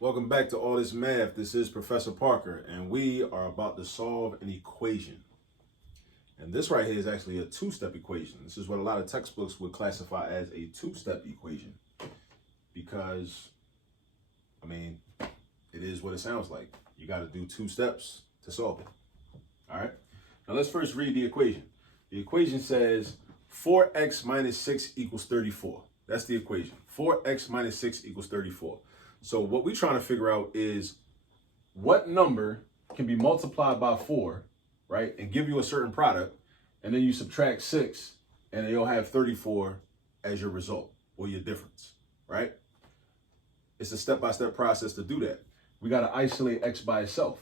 Welcome back to All This Math. This is Professor Parker, and we are about to solve an equation. And this right here is actually a two-step equation. This is what a lot of textbooks would classify as a two-step equation because, it is what it sounds like. You got to do two steps to solve it. All right? Now let's first read the equation. The equation says 4x minus 6 equals 34. That's the equation. 4x minus 6 equals 34. So what we're trying to figure out is what number can be multiplied by 4, right, and give you a certain product, and then you subtract 6, and you'll have 34 as your result or your difference, right? It's a step-by-step process to do that. We got to isolate x by itself.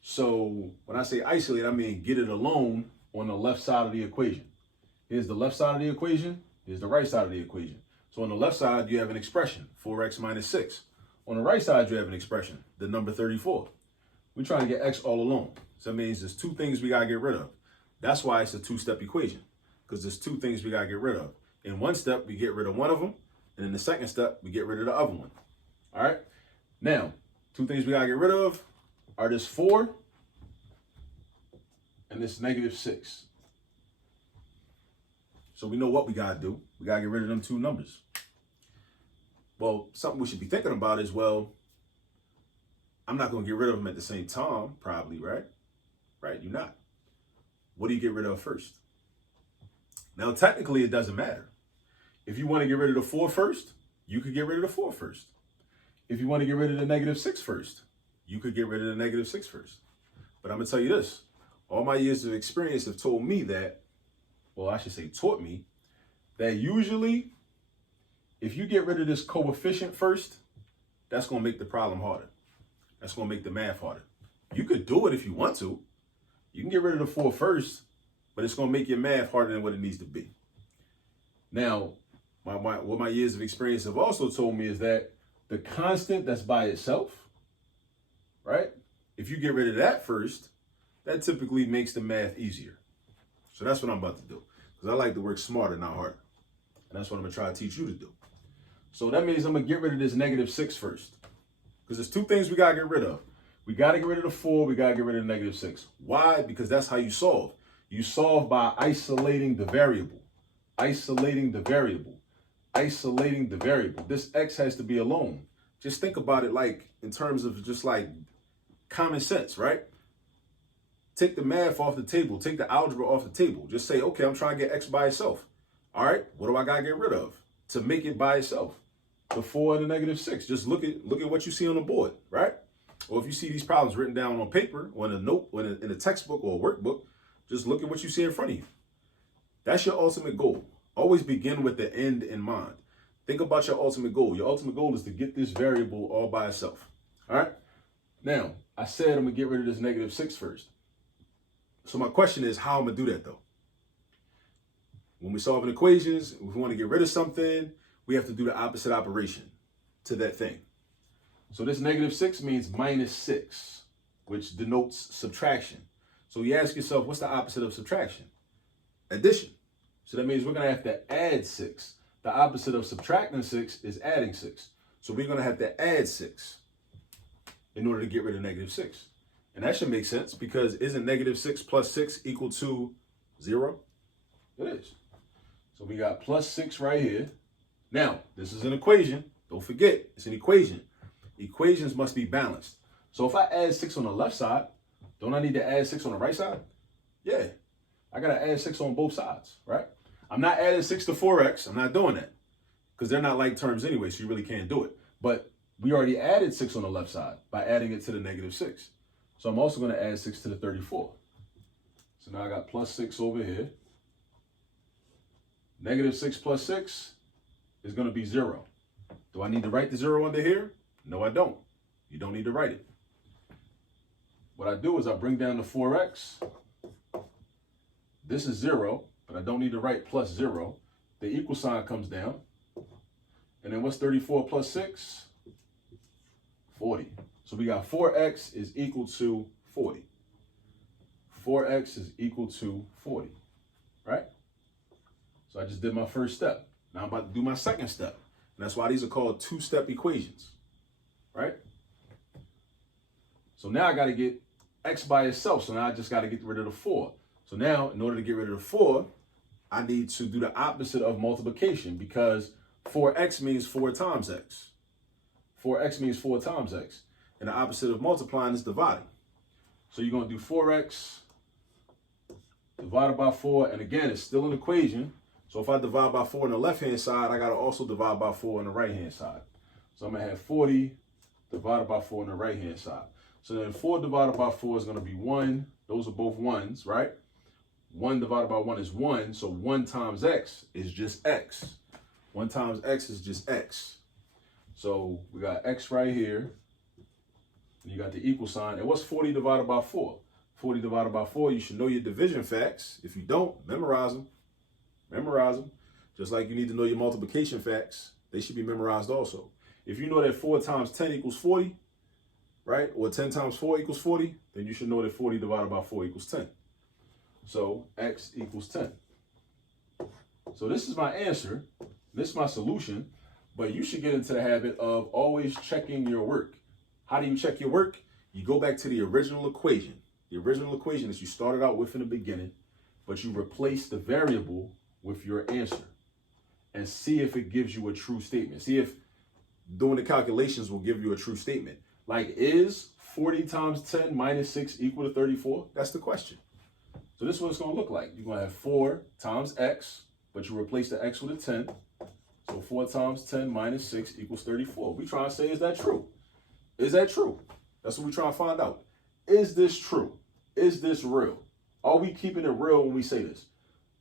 So when I say isolate, I mean get it alone on the left side of the equation. Here's the left side of the equation. Here's the right side of the equation. So on the left side, you have an expression, 4x minus 6. On the right side, you have an expression, the number 34. We're trying to get x all alone. So that means there's two things we got to get rid of. That's why it's a two-step equation, because there's two things we got to get rid of. In one step, we get rid of one of them, and in the second step, we get rid of the other one. All right? Now, two things we got to get rid of are this 4 and this negative 6. So we know what we got to do. We got to get rid of them two numbers. Well, something we should be thinking about is, well, I'm not going to get rid of them at the same time, probably, right? Right, you're not. What do you get rid of first? Now, technically, it doesn't matter. If you want to get rid of the 4 first, you could get rid of the 4 first. If you want to get rid of the negative 6 first, you could get rid of the negative 6 first. But I'm going to tell you this. All my years of experience have told me that, well, I should say taught me, that usually if you get rid of this coefficient first, that's going to make the problem harder. That's going to make the math harder. You could do it if you want to. You can get rid of the 4 first, but it's going to make your math harder than what it needs to be. Now, what my years of experience have also told me is that the constant that's by itself, right? If you get rid of that first, that typically makes the math easier. So that's what I'm about to do, because I like to work smarter, not harder. And that's what I'm going to try to teach you to do. So that means I'm going to get rid of this negative 6 first, because there's two things we got to get rid of. We got to get rid of the 4. We got to get rid of the negative 6. Why? Because that's how you solve. You solve by isolating the variable. Isolating the variable. Isolating the variable. This x has to be alone. Just think about it like in terms of just like common sense, right? Take the math off the table. Take the algebra off the table. Just say, okay, I'm trying to get x by itself. All right, what do I got to get rid of to make it by itself? The 4 and the negative 6. Just look at what you see on the board, right? Or if you see these problems written down on paper or in a note or in a textbook or a workbook, just look at what you see in front of you. That's your ultimate goal. Always begin with the end in mind. Think about your ultimate goal. Your ultimate goal is to get this variable all by itself. All right? Now, I said I'm going to get rid of this negative 6 first. So my question is, how I'm going to do that, though? When we're solving equations, if we want to get rid of something, we have to do the opposite operation to that thing. So this negative 6 means minus 6, which denotes subtraction. So you ask yourself, what's the opposite of subtraction? Addition. So that means we're going to have to add 6. The opposite of subtracting 6 is adding 6. So we're going to have to add 6 in order to get rid of negative 6. And that should make sense, because isn't negative 6 plus 6 equal to 0? It is. So we got plus 6 right here. Now, this is an equation. Don't forget, it's an equation. Equations must be balanced. So if I add 6 on the left side, don't I need to add 6 on the right side? Yeah. I got to add 6 on both sides, right? I'm not adding 6 to 4x. I'm not doing that, because they're not like terms anyway, so you really can't do it. But we already added 6 on the left side by adding it to the negative 6. So I'm also going to add 6 to the 34. So now I got plus 6 over here. Negative 6 plus 6 is going to be 0. Do I need to write the 0 under here? No, I don't. You don't need to write it. What I do is I bring down the 4x. This is 0, but I don't need to write plus 0. The equal sign comes down. And then what's 34 plus 6? 40. So we got 4x is equal to 40. 4x is equal to 40, right? So I just did my first step. Now I'm about to do my second step. And that's why these are called two-step equations, right? So now I got to get x by itself. So now I just got to get rid of the 4. So now, in order to get rid of the 4, I need to do the opposite of multiplication, because 4x means 4 times x. 4x means 4 times x. And the opposite of multiplying is dividing. So you're going to do 4x divided by 4. And again, it's still an equation. So if I divide by 4 on the left-hand side, I got to also divide by 4 on the right-hand side. So I'm going to have 40 divided by 4 on the right-hand side. So then 4 divided by 4 is going to be 1. Those are both 1s, right? 1 divided by 1 is 1. So 1 times x is just x. 1 times x is just x. So we got x right here. You got the equal sign. And what's 40 divided by 4? 40 divided by 4, you should know your division facts. If you don't, memorize them. Memorize them. Just like you need to know your multiplication facts. They should be memorized also. If you know that 4 times 10 equals 40, right? Or 10 times 4 equals 40, then you should know that 40 divided by 4 equals 10. So x equals 10. So this is my answer. This is my solution. But you should get into the habit of always checking your work. How do you check your work? You go back to the original equation. The original equation that you started out with in the beginning, but you replace the variable with your answer and see if it gives you a true statement. See if doing the calculations will give you a true statement. Like, is 40 times 10 minus 6 equal to 34? That's the question. So this is what it's going to look like. You're going to have 4 times x, but you replace the x with a 10. So 4 times 10 minus 6 equals 34. We trying to say, is that true? Is that true? That's what we trying to find out. Is this true? Is this real? Are we keeping it real when we say this?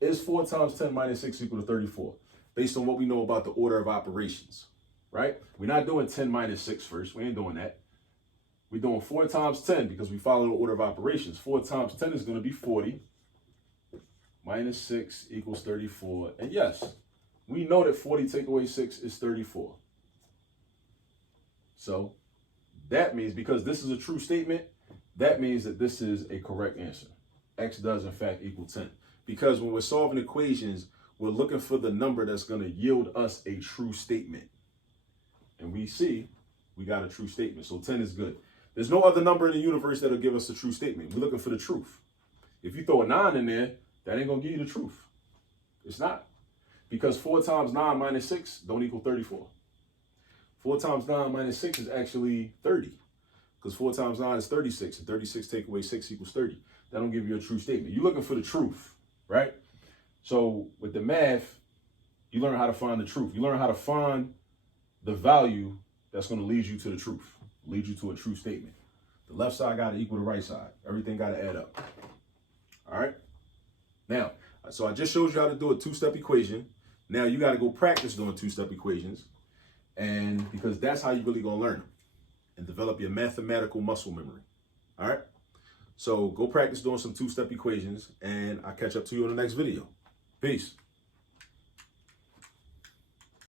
Is 4 times 10 minus 6 equal to 34? Based on what we know about the order of operations, right? We're not doing 10 minus 6 first. We ain't doing that. We're doing 4 times 10 because we follow the order of operations. 4 times 10 is going to be 40. Minus 6 equals 34. And yes, we know that 40 take away 6 is 34. So that means, because this is a true statement, that means that this is a correct answer. X does in fact equal 10. Because when we're solving equations, we're looking for the number that's going to yield us a true statement. And we see we got a true statement. So 10 is good. There's no other number in the universe that'll give us a true statement. We're looking for the truth. If you throw a 9 in there, that ain't going to give you the truth. It's not. Because 4 times 9 minus 6 don't equal 34. 4 times 9 minus 6 is actually 30. Because 4 times 9 is 36. And 36 take away 6 equals 30. That don't give you a true statement. You're looking for the truth, right? So with the math, you learn how to find the truth. You learn how to find the value that's going to lead you to the truth, lead you to a true statement. The left side got to equal the right side. Everything got to add up. All right. Now, so I just showed you how to do a 2-step equation. Now you got to go practice doing 2-step equations. And because that's how you really going to learn them and develop your mathematical muscle memory. All right. So go practice doing some 2-step equations, and I'll catch up to you in the next video. Peace.